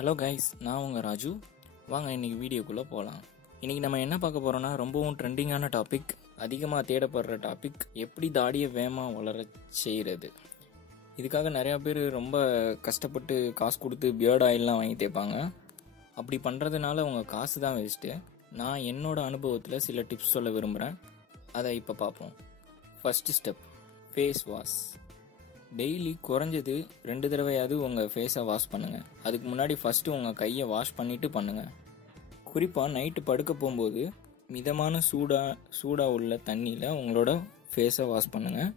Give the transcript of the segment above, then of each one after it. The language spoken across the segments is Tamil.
ஹலோ கைஸ், நான் உங்கள் ராஜு. வாங்க இன்றைக்கி வீடியோக்குள்ளே போகலாம். இன்றைக்கி நம்ம என்ன பார்க்க போகிறோன்னா, ரொம்பவும் ட்ரெண்டிங்கான டாபிக், அதிகமாக தேடப்படுற டாபிக், எப்படி தாடியை வேகமாக வளர செய்கிறது. இதுக்காக நிறையா பேர் ரொம்ப கஷ்டப்பட்டு காசு கொடுத்து பியர்ட் ஆயிலெலாம் வாங்கி தேய்ப்பாங்க. அப்படி பண்ணுறதுனால உங்கள் காசு தான் வேஸ்ட்டு. நான் என்னோடய அனுபவத்தில் சில டிப்ஸ் சொல்ல விரும்புகிறேன். அதை இப்போ பார்ப்போம். First step, face wash. Daily குறைஞ்சது 2 தடவையாவது உங்கள் ஃபேஸை வாஷ் பண்ணுங்கள். அதுக்கு முன்னாடி ஃபஸ்ட்டு உங்கள் கையை வாஷ் பண்ணிவிட்டு பண்ணுங்கள். குறிப்பாக நைட்டு படுக்க போகும்போது மிதமான சூடாக உள்ள தண்ணியில் உங்களோட ஃபேஸை வாஷ் பண்ணுங்கள்.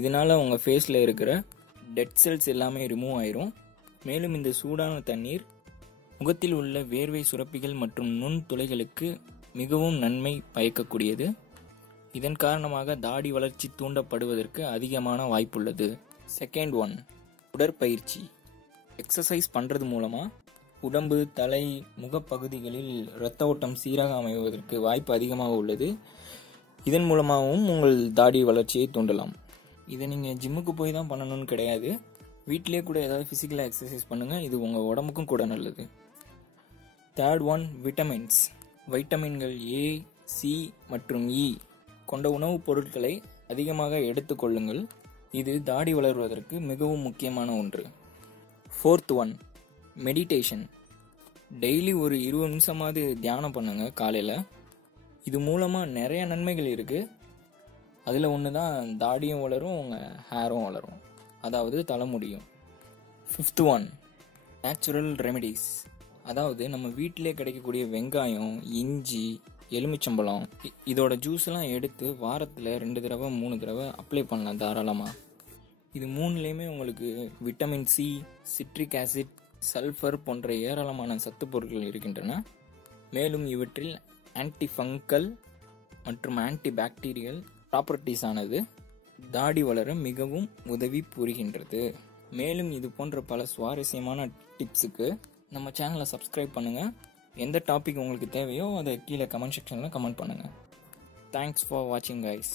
இதனால் உங்கள் ஃபேஸில் இருக்கிற டெட் செல்ஸ் எல்லாமே ரிமூவ் ஆயிரும். மேலும் இந்த சூடான தண்ணீர் முகத்தில் உள்ள வேர்வை சுரப்பிகள் மற்றும் நுண் துளைகளுக்கு மிகவும் நன்மை பயக்கக்கூடியது. இதன் காரணமாக தாடி வளர்ச்சி தூண்டப்படுவதற்கு அதிகமான வாய்ப்புள்ளது. செகண்ட் ஒன், உடற்பயிற்சி. எக்ஸசைஸ் பண்ணுறது மூலமாக உடம்பு, தலை, முகப்பகுதிகளில் இரத்த ஓட்டம் சீராக அமைவதற்கு வாய்ப்பு அதிகமாக உள்ளது. இதன் மூலமாகவும் உங்கள் தாடி வளர்ச்சியை தூண்டலாம். இதை நீங்கள் ஜிம்முக்கு போய் தான் பண்ணணும்னு கிடையாது. வீட்டிலே கூட ஏதாவது ஃபிசிக்கலாக எக்ஸசைஸ் பண்ணுங்கள். இது உங்கள் உடம்புக்கும் கூட நல்லது. Third one, vitamins. வைட்டமின்கள் ஏ, சி மற்றும் இ கொண்ட உணவுப் பொருட்களை அதிகமாக எடுத்துக்கொள்ளுங்கள். இது தாடி வளர்வதற்கு மிகவும் முக்கியமான ஒன்று. Fourth one, meditation. டெய்லி ஒரு 20 நிமிஷமாவது தியானம் பண்ணுங்க காலையில். இது மூலமாக நிறைய நன்மைகள் இருக்குது. அதில் ஒன்று தான் தாடியும் வளரும், உங்கள் ஹேரும் வளரும், அதாவது தலைமுடியும். Fifth one, natural remedies. அதாவது நம்ம வீட்டிலே கிடைக்கக்கூடிய வெங்காயம், இஞ்சி, எலுமிச்சம்பழம், இதோட ஜூஸ்லாம் எடுத்து வாரத்தில் 2 தடவை 3 தடவை அப்ளை பண்ணலாம் தாராளமாக. இது 3லேயுமே உங்களுக்கு vitamin C, citric acid, sulphur போன்ற ஏராளமான சத்து பொருட்கள் இருக்கின்றன. மேலும் இவற்றில் ஆன்டி ஃபங்கல் மற்றும் ஆன்டி பாக்டீரியல் ப்ராப்பர்ட்டிஸ் ஆனது தாடி வளர மிகவும் உதவி புரிகின்றது. மேலும் இது போன்ற பல சுவாரஸ்யமான டிப்ஸுக்கு நம்ம சேனலை சப்ஸ்கிரைப் பண்ணுங்கள். எந்த டாபிக் உங்களுக்கு தேவையோ அதை கீழே கமெண்ட் செக்ஷனில் கமெண்ட் பண்ணுங்கள். தேங்க்ஸ் ஃபார் வாட்சிங் கைஸ்.